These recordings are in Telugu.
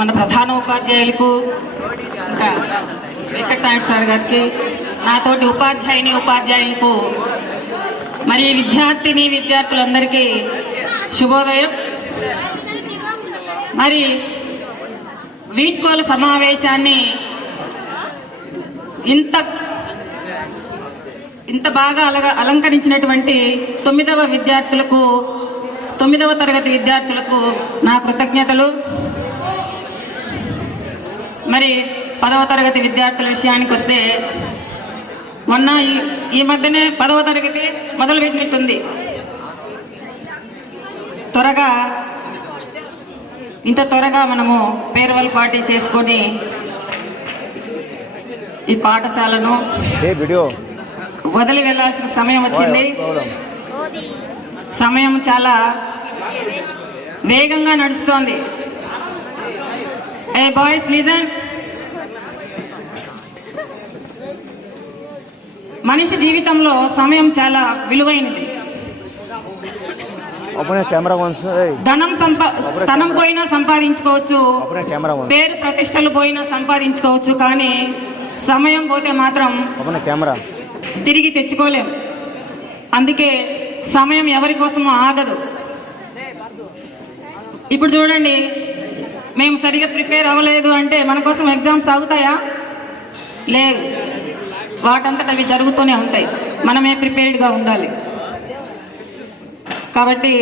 మన ప్రధాన ఉపాధ్యాయులకు వెంకటనాయుడు సార్ గారికి, నాతోటి ఉపాధ్యాయులకు, మరి విద్యార్థులందరికీ శుభోదయం. మరి వీడ్కోలు సమావేశాన్ని ఇంత బాగా అలంకరించినటువంటి 9వ తరగతి విద్యార్థులకు నా కృతజ్ఞతలు. మరి 10వ తరగతి విద్యార్థుల విషయానికి వస్తే, మొన్న ఈ మధ్యనే 10వ తరగతి మొదలుపెట్టినట్టుంది. ఇంత త్వరగా మనము ఫేర్వెల్ పార్టీ చేసుకొని ఈ పాఠశాలను వదిలి వెళ్లాల్సిన సమయం వచ్చింది. సమయం చాలా వేగంగా నడుస్తోంది. ఏ బాయ్స్ లిజన్. మనిషి జీవితంలో సమయం చాలా విలువైనది. ధనం పోయినా సంపాదించుకోవచ్చు, పేరు ప్రతిష్టలు పోయినా సంపాదించుకోవచ్చు, కానీ సమయం పోతే మాత్రం తిరిగి తెచ్చుకోలేం. అందుకే సమయం ఎవరి కోసమో ఆగదు. ఇప్పుడు చూడండి, మేము సరిగా ప్రిపేర్ అవ్వలేదు అంటే మన కోసం ఎగ్జామ్స్ ఆగుతాయా? లేదు, వాటంతట అవి జరుగుతూనే ఉంటాయి. మనమే ప్రిపేర్డ్గా ఉండాలి. కాబట్టి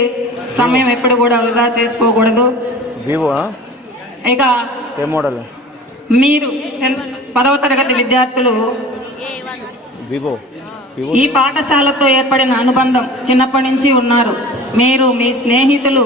సమయం ఎప్పుడు కూడా వృధా చేసుకోకూడదు. ఇక మీరు 10వ తరగతి విద్యార్థులు ఈ పాఠశాలతో ఏర్పడిన అనుబంధం చిన్నప్పటి నుంచి ఉన్నారు. మీరు, మీ స్నేహితులు